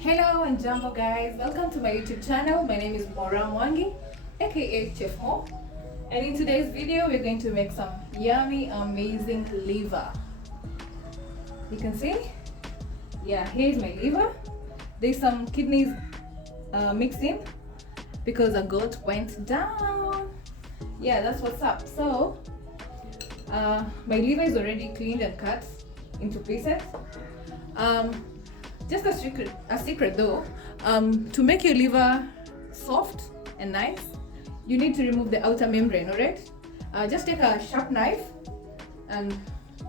Hello and Jumbo guys, welcome to my YouTube channel. My name is Mora Mwangi, aka Chef Mo. And in today's video, we're going to make some yummy, amazing liver. You can see? Yeah, here's my liver. There's some kidneys mixed in because a goat went down. Yeah, that's what's up. So, my liver is already cleaned and cut into pieces. Just a secret though, to make your liver soft and nice, you need to remove the outer membrane, alright? Just take a sharp knife and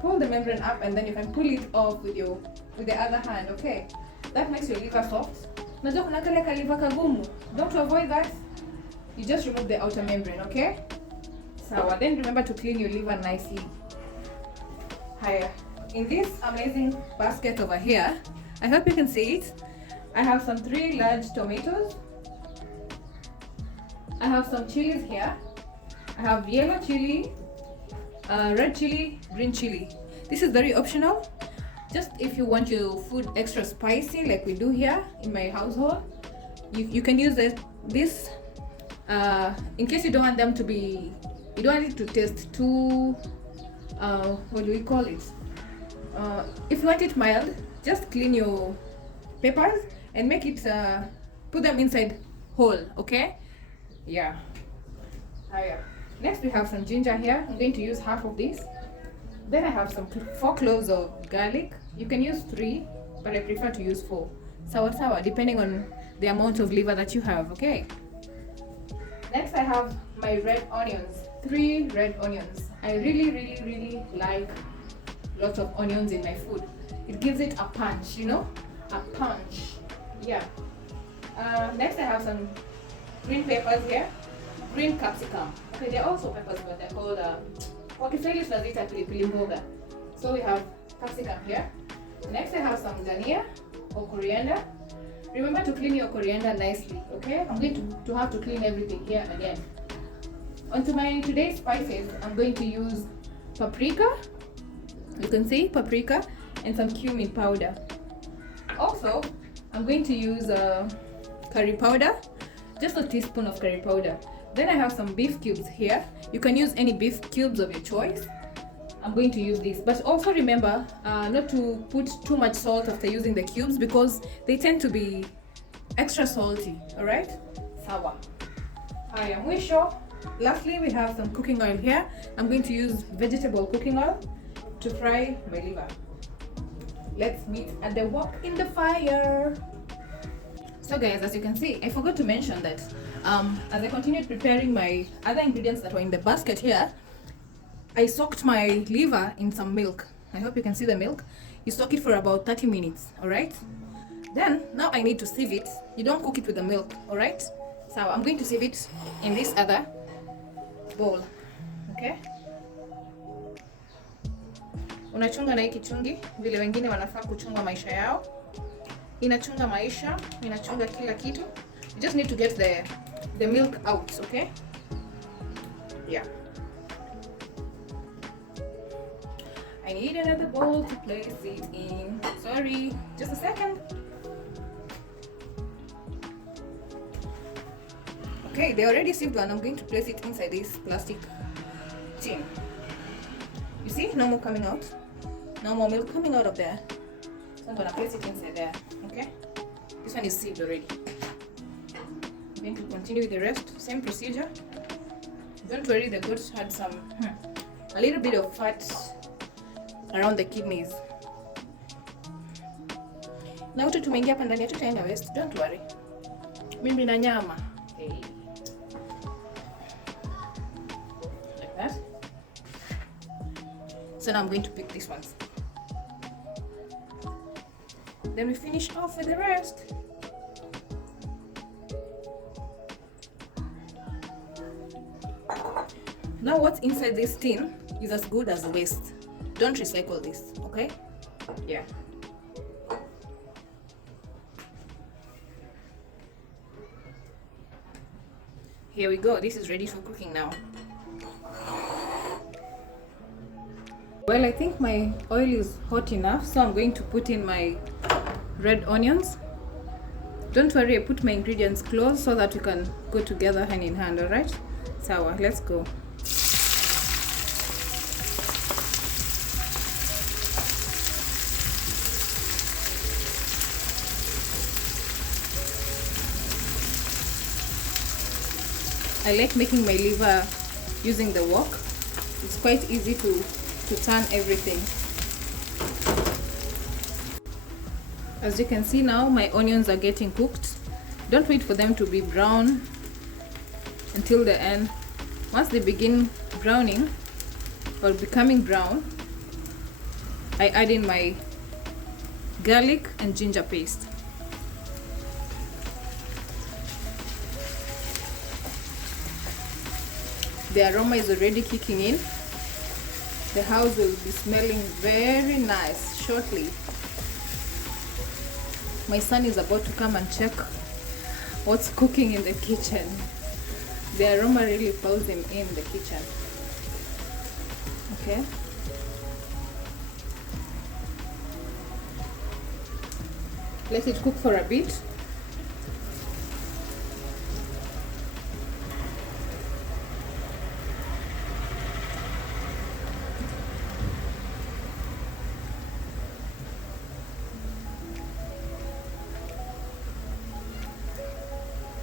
pull the membrane up, and then you can pull it off with the other hand, okay? That makes your liver soft. Najua kuna kale ka liver kagumu. Don't avoid that. You just remove the outer membrane, okay? So then remember to clean your liver nicely. Higher. In this amazing basket over here, I hope you can see it. I have some 3 large tomatoes. I have some chilies here. I have yellow chili, red chili, green chili. This is very optional. Just if you want your food extra spicy like we do here in my household, you can use this in case you don't want them to be, you don't want it to taste too, what do we call it? If you want it mild, just clean your peppers and make it, put them inside whole, okay? Yeah. Next we have some ginger here. I'm going to use half of this. Then I have some 4 cloves of garlic. You can use 3, but I prefer to use 4. Sawa, depending on the amount of liver that you have, okay? Next I have my red onions. 3 red onions. I really like lots of onions in my food. It gives it a punch, you know? A punch. Yeah. Next I have some green peppers here. Green capsicum. Okay, they're also peppers, but they're called wakiswahili tunaziita pilipili mboga. So we have capsicum here. Next I have some dhania or coriander. Remember to clean your coriander nicely, okay? I'm going to have to clean everything here again. Onto my today's spices, I'm going to use paprika. You can see paprika and some cumin powder. Also, I'm going to use curry powder, just a teaspoon of curry powder. Then I have some beef cubes here. You can use any beef cubes of your choice. I'm going to use this, but also remember not to put too much salt after using the cubes because they tend to be extra salty, alright? Sawa. Haya, mwisho. Lastly, we have some cooking oil here. I'm going to use vegetable cooking oil to fry my liver. Let's meet at the wok in the fire. So guys, as you can see, I forgot to mention that as I continued preparing my other ingredients that were in the basket here, I soaked my liver in some milk. I hope you can see the milk. You soak it for about 30 minutes, alright? Then, now I need to sieve it. You don't cook it with the milk, alright? So I'm going to sieve it in this other bowl, okay? Unachunga na hii kichungi vile wengine wanafaa kuchunga maisha yao. Inachunga maisha, inachunga kila kitu. You just need to get the milk out, okay? Yeah. I need another bowl to place it in. Sorry, just a second. Okay, they already sieved one. I'm going to place it inside this plastic tin. You see, no more coming out. No more milk coming out of there. So I'm gonna place it inside there, okay? This one is sealed already. I'm going to continue with the rest. Same procedure. Don't worry, the goat had a little bit of fat around the kidneys. Na utu tumeingia hapa ndani, hatutaenda waste. Don't worry. Mimi na nyama. Hey. Like that. So now I'm going to pick these ones. Then we finish off with the rest. Now what's inside this tin is as good as waste. Don't recycle this, okay? Yeah. Here we go. This is ready for cooking now. Well, I think my oil is hot enough, so I'm going to put in my red onions. Don't worry, I put my ingredients close so that we can go together hand in hand. All right, sawa, let's go. I like making my liver using the wok. It's quite easy to turn everything. As you can see now, my onions are getting cooked. Don't wait for them to be brown until the end. Once they begin browning or becoming brown, I add in my garlic and ginger paste. The aroma is already kicking in. The house will be smelling very nice shortly. My son is about to come and check what's cooking in the kitchen. The aroma really pulls him in the kitchen. Okay. Let it cook for a bit.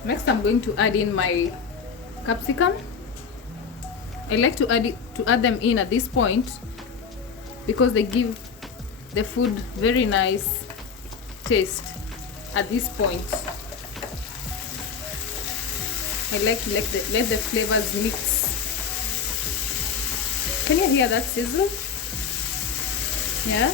Next, I'm going to add in my capsicum. I like to add them in at this point because they give the food very nice taste at this point. I like to let the flavors mix. Can you hear that sizzle? Yeah.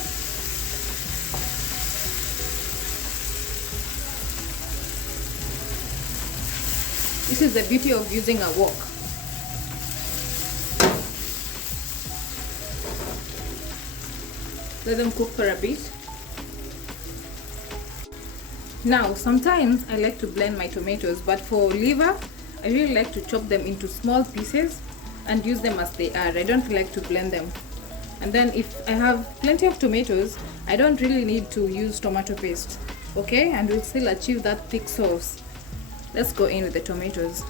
This is the beauty of using a wok. Let them cook for a bit. Now, sometimes I like to blend my tomatoes, but for liver, I really like to chop them into small pieces and use them as they are. I don't like to blend them. And then if I have plenty of tomatoes, I don't really need to use tomato paste. Okay, and we'll still achieve that thick sauce. Let's go in with the tomatoes.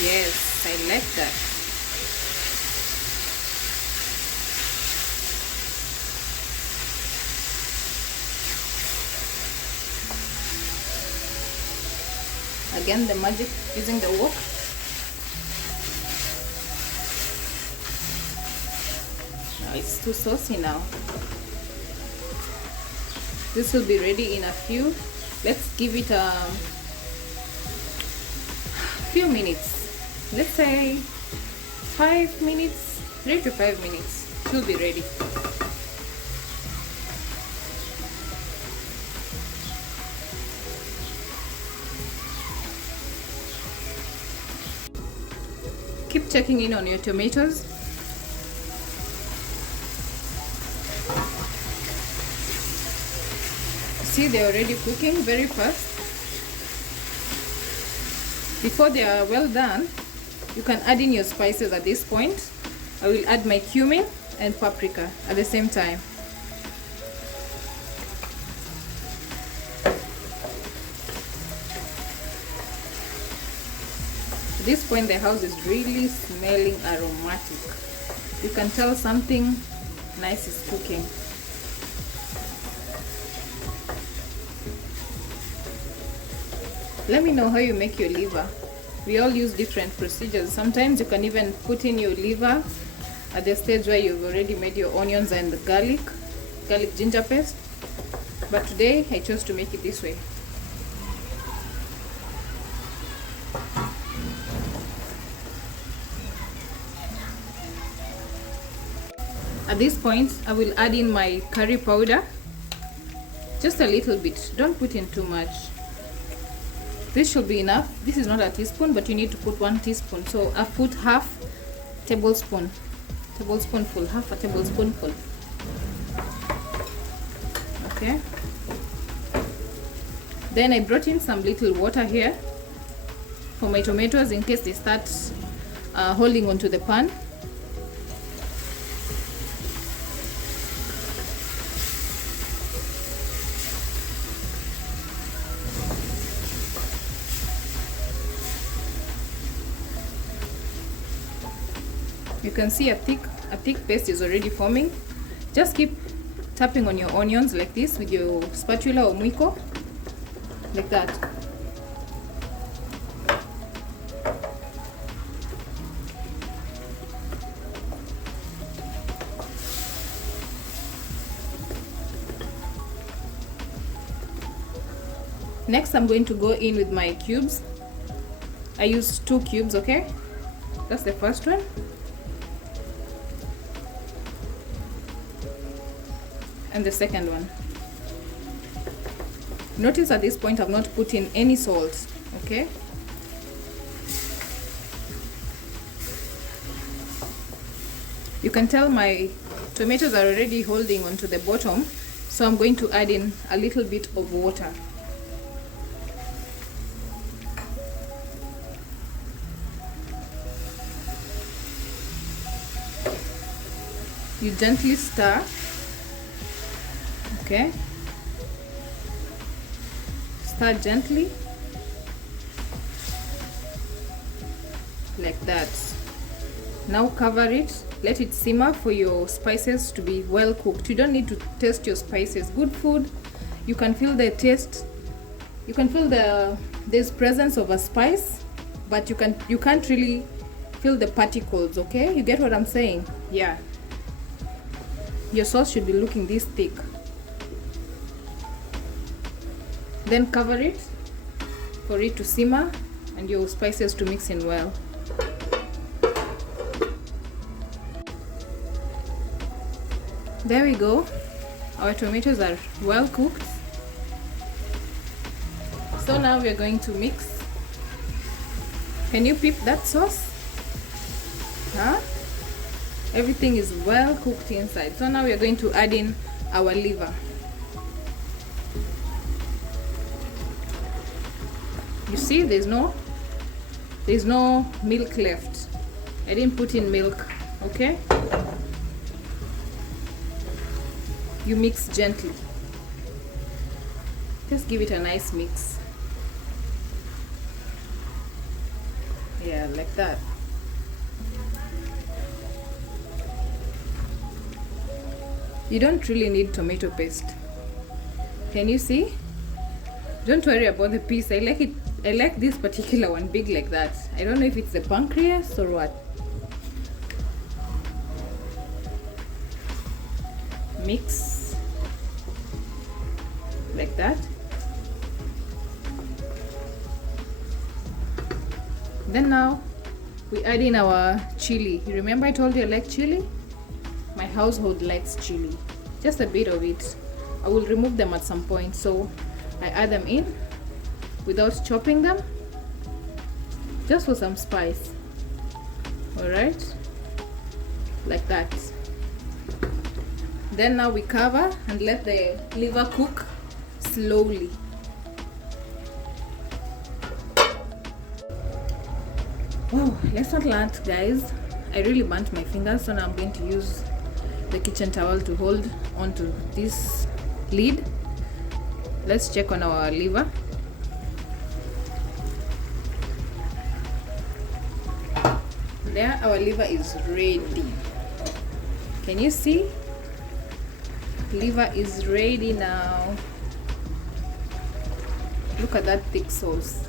Yes, I like that. Again, the magic using the wok. Oh, it's too saucy now. This will be ready in a few. Let's give it a few minutes. Let's say 5 minutes, 3 to 5 minutes. It will be ready. Keep checking in on your tomatoes. See, they're already cooking very fast. Before they are well done, you can add in your spices at this point. I will add my cumin and paprika at the same time. At this point, the house is really smelling aromatic. You can tell something nice is cooking. Let me know how you make your liver. We all use different procedures. Sometimes you can even put in your liver at the stage where you've already made your onions and the garlic ginger paste. But today I chose to make it this way. At this point, I will add in my curry powder. Just a little bit. Don't put in too much. This should be enough. This is not a teaspoon, but you need to put 1 teaspoon. So I put half tablespoonful, half a tablespoonful. Okay, then I brought in some little water here for my tomatoes in case they start holding onto the pan. You can see a thick paste is already forming. Just keep tapping on your onions like this with your spatula or mwiko, like that. Next, I'm going to go in with my cubes. I use 2 cubes, okay? That's the first one. And the second one. Notice at this point I've not put in any salt, okay? You can tell my tomatoes are already holding onto the bottom, so I'm going to add in a little bit of water. You gently stir. Okay, stir gently like that. Now cover it, let it simmer for your spices to be well cooked. You don't need to taste your spices. Good food, you can feel the taste, you can feel there's presence of a spice, but you can't really feel the particles. Okay, you get what I'm saying? Yeah, your sauce should be looking this thick. Then cover it for it to simmer and your spices to mix in well. There we go. Our tomatoes are well cooked. So now we are going to mix. Can you peep that sauce? Huh? Everything is well cooked inside. So now we are going to add in our liver. You see, there's no milk left. I didn't put in milk, okay? You mix gently. Just give it a nice mix. Yeah, like that. You don't really need tomato paste. Can you see? Don't worry about the piece. I like it. I like this particular one big like that. I don't know if it's the pancreas or what. Mix like that. Then now we add in our chili. You remember I told you I like chili? My household likes chili. Just a bit of it. I will remove them at some point, so I add them in without chopping them, just for some spice. All right, like that. Then now we cover and let the liver cook slowly. Wow, lesson learned, guys. I really burnt my fingers, so now I'm going to use the kitchen towel to hold onto this lid. Let's check on our liver. There, our liver is ready. Can you see? Liver is ready now. Look at that thick sauce.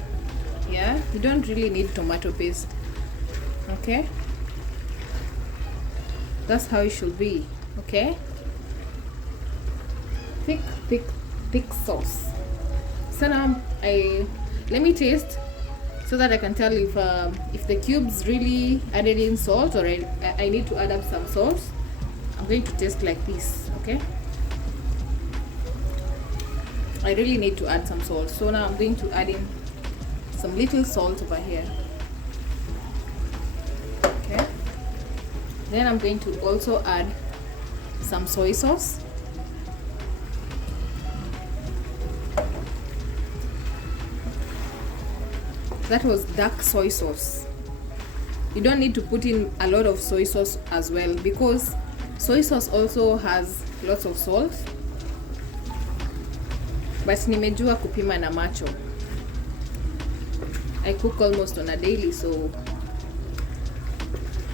Yeah, you don't really need tomato paste. Okay, that's how it should be. Okay, thick sauce. So now let me taste so that I can tell if the cubes really added in salt, or I need to add up some salt. I'm going to taste like this. Okay, I really need to add some salt, so now I'm going to add in some little salt over here. Okay, then I'm going to also add some soy sauce. That was dark soy sauce. You don't need to put in a lot of soy sauce as well, because soy sauce also has lots of salt. But nimejua kupima na macho. I cook almost on a daily, so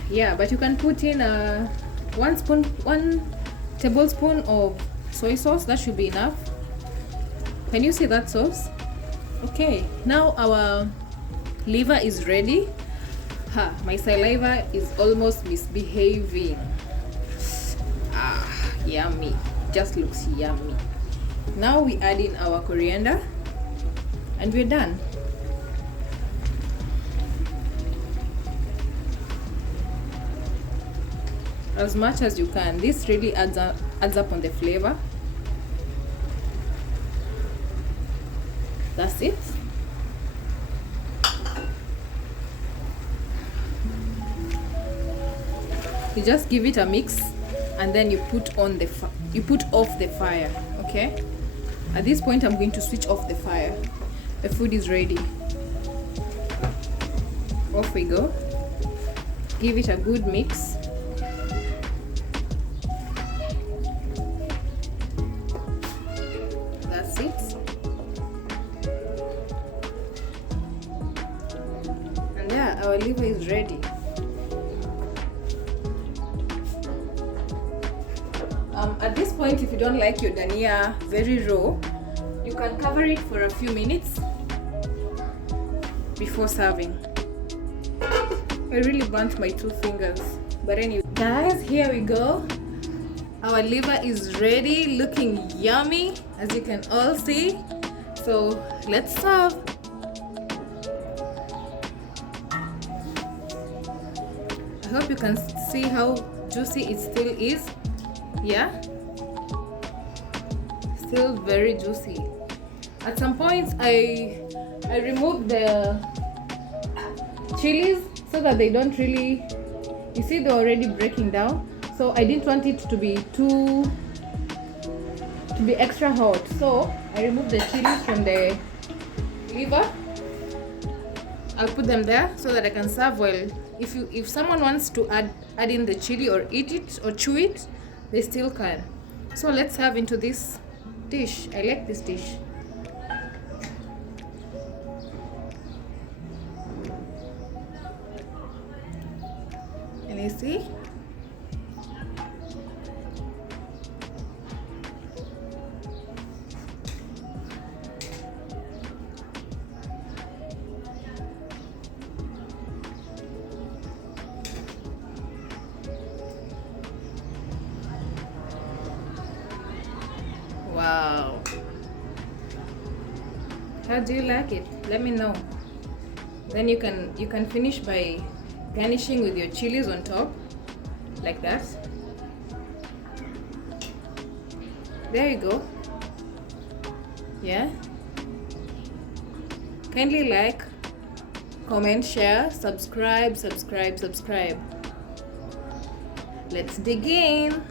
yeah, but you can put in 1 tablespoon of soy sauce. That should be enough. Can you see that sauce? Okay, now our liver is ready. My saliva is almost misbehaving. Yummy. Just looks yummy. Now we add in our coriander and we're done. As much as you can. This really adds up on the flavor. That's it. You just give it a mix and then you put off the fire. Okay, at this point I'm going to switch off the fire. The food is ready. Off we go. Give it a good mix. That's it. And yeah, our liver is ready. At this point, if you don't like your dania very raw, you can cover it for a few minutes before serving. I really burnt my 2 fingers, but anyway, guys, here we go. Our liver is ready, looking yummy, as you can all see. So let's serve. I hope you can see how juicy it still is. Yeah, still very juicy. At some points I removed the chilies so that they don't really, you see, they're already breaking down, so I didn't want it to be extra hot, so I removed the chilies from the liver. I'll put them there so that I can serve well. If someone wants to add in the chili or eat it or chew it, they still can. So let's serve into this dish. I like this dish. Can you see? Wow. How do you like it? Let me know. Then you can finish by garnishing with your chilies on top, like that. There you go. Yeah. Kindly like, comment, share, subscribe. Let's dig in.